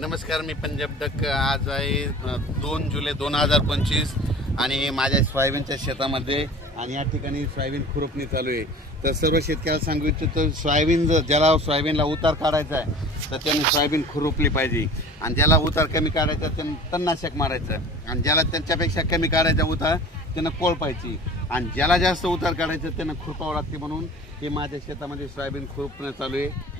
नमस्कार, मी पंजाब डक. आज आहे 2 जुलै 2025 आणि माझ्या सोयाबीनच्या शेतामध्ये आणि या ठिकाणी सोयाबीन खुरपणी चालू आहे. तर सर्व शेतकऱ्याला सांगू इच्छितो, सोयाबीन ज्याला सोयाबीनला उतार काढायचा आहे तर त्यांनी सोयाबीन खुरपली पाहिजे, आणि ज्याला उतार कमी काढायचा त्यांनी तणनाशक मारायचं, आणि ज्याला त्यांच्यापेक्षा कमी काढायचा उतार त्यांना कोळपायची, आणि ज्याला जास्त उतार काढायचं त्यांना खुरपावं लागते. म्हणून हे माझ्या शेतामध्ये सोयाबीन खुरपणं चालू आहे.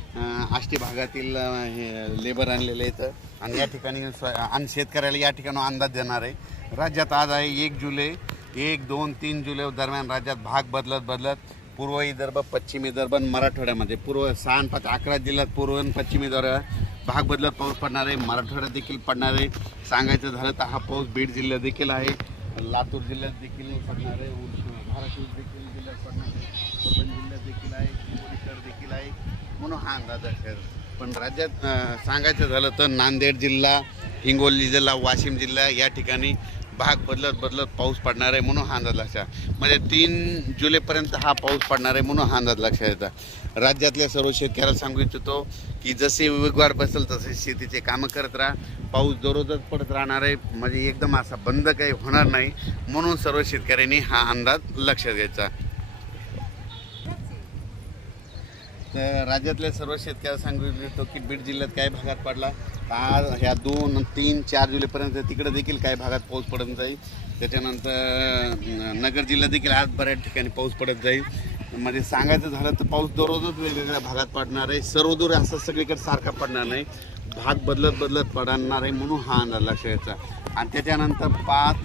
आष्टी भागातील हे लेबर आणलेले आहेत, आणि या ठिकाणी आणि शेतकऱ्याला या ठिकाणी अंदाज देणार आहे. राज्यात आज आहे 1 जुलै. 1, 2, 3 जुलै दरम्यान राज्यात भाग बदलत पूर्व विदर्भ, पश्चिम विदर्भ आणि मराठवाड्यामध्ये 6 आणि 5 11 जिल्ह्यात पूर्व आणि पश्चिम विदर्भात भाग बदलत पाऊस पडणार आहे. मराठवाड्यात देखील पडणार आहे. सांगायचं झालं तर हा पाऊस बीड जिल्ह्यात देखील आहे, लातूर जिल्ह्यात देखील पडणार आहे, धाराशिव देखील जिल्ह्यात पडणार आहे, परभणी जिल्ह्यात देखील आहे, हिंगोली देखील आहे. म्हणून हा अंदाज आहे. पण राज्यात सांगायचं झालं तर नांदेड जिल्हा, हिंगोली जिल्हा, वाशिम जिल्हा या ठिकाणी भाग बदलत पाऊस पडणार आहे. म्हणून हा अंदाज लक्षात, म्हणजे 3 जुलैपर्यंत हा पाऊस पडणार आहे. म्हणून हा अंदाज लक्षात येतात. राज्यातल्या सर्व शेतकऱ्याला सांगू इच्छितो की जसे वेगवार बसेल तसे शेतीचे कामं करत राहा. पाऊस दररोजच पडत राहणार आहे, म्हणजे एकदम असा बंद काही होणार नाही. म्हणून सर्व शेतकऱ्यांनी हा अंदाज लक्षात घ्यायचा. तर राज्यातल्या सर्व शेतकऱ्याला सांगू इच्छितो की बीड जिल्ह्यात काही भागात पडला, आज ह्या 2, 3, 4 जुलैपर्यंत तिकडे देखील काही भागात पाऊस पडत जाईल. त्याच्यानंतर नगर जिल्ह्यात देखील आज बऱ्याच ठिकाणी पाऊस पडत जाईल. म्हणजे सांगायचं झालं तर पाऊस दररोजच वेगवेगळ्या भागात पडणार आहे. सर्वदूर असं सगळीकडे सारखा पडणार नाही, भाग बदलत पडणार आहे. म्हणून हा अंदाज लक्षात घ्यायचा. आणि त्याच्यानंतर 5,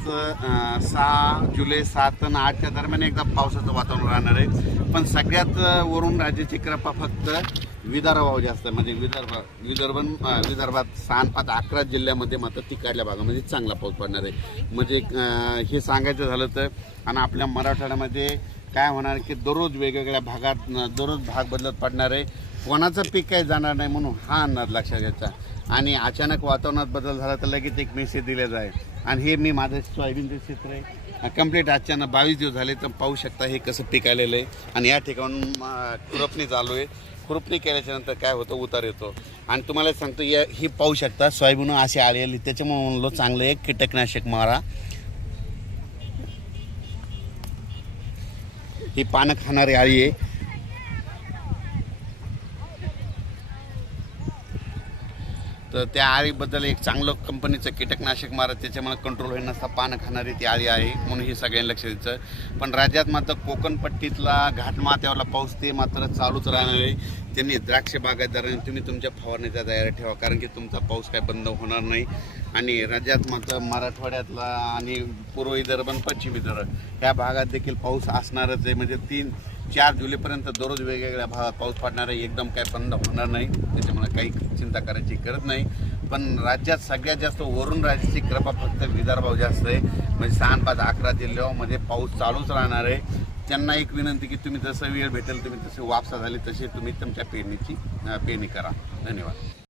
6 जुलै 7 आणि 8च्या दरम्यान एकदा पावसाचं वातावरण राहणार आहे. पण सगळ्यात वरून राज्याची कृपा फक्त विदर्भावर जास्त, म्हणजे विदर्भात 6 आणि 5 11 जिल्ह्यामध्ये मात्र तिकडल्या भागामध्ये चांगला पाऊस पडणार आहे. म्हणजे हे सांगायचं झालं तर. आणि आपल्या मराठवाड्यामध्ये काय होणार की दररोज वेगवेगळ्या भागात दररोज भाग बदलत पडणार आहे. कोणाचं पीक काही जाणार नाही, म्हणून हा अंदाज लक्षात घ्यायचा. आणि अचानक वातावरणात बदल झाला तर लगेच एक मेसेज दिले जाईल. आणि हे मी माझं सोयाबीनचं क्षेत्र आहे कंप्लीट अचानक 22 दिवस झाले, तर पाहू शकता हे कसं पीक आलेलं आहे. आणि या ठिकाणून खुरपणी चालू आहे. खुरपणी केल्याच्यानंतर काय होतं, उतार येतो. आणि तुम्हाला सांगतो ही पाहू शकता सोयाबीन अशी आलेली, त्याच्यामुळे म्हणलो चांगलं एक कीटकनाशक मारा. ही पानं खाणारी आळी आहे. तर त्या आळीबद्दल एक चांगलं कंपनीचं कीटकनाशक मारा, त्याच्यामुळे कंट्रोल होईल नसता. पानं खाणारी ती आळी आहे, म्हणून हे सगळ्यांनी लक्ष द्यायचं. पण राज्यात मात्र कोकण पट्टीतला घाटमाथ्यावरला पाऊस ते मात्र चालूच राहणार आहे. त्यांनी द्राक्ष बागायतदारांनी तुम्ही तुमच्या फवारणीचा तयारी ठेवा, कारण की तुमचा पाऊस काय बंद होणार नाही. आणि राज्यात मात्र मराठवाड्यातला आणि पूर्व विदर्भ आणि पश्चिम विदर्भ ह्या भागात देखील पाऊस असणारच आहे. म्हणजे 3-4 जुलैपर्यंत दररोज वेगवेगळ्या भागात पाऊस पडणार आहे. एकदम काय बंद होणार नाही, त्याच्यामुळे काही चिंता करायची गरज नाही. पण राज्यात सगळ्यात जास्त वरून राज्याची कृपा फक्त विदर्भावर जास्त आहे. म्हणजे 6 आणि 5 11 जिल्ह्यामध्ये पाऊस चालूच राहणार आहे. त्यांना एक विनंती की तुम्ही जसं वेळ भेटेल तुम्ही तसे वापसा झाली तसे तुम्ही तुमच्या पेरणी करा. धन्यवाद.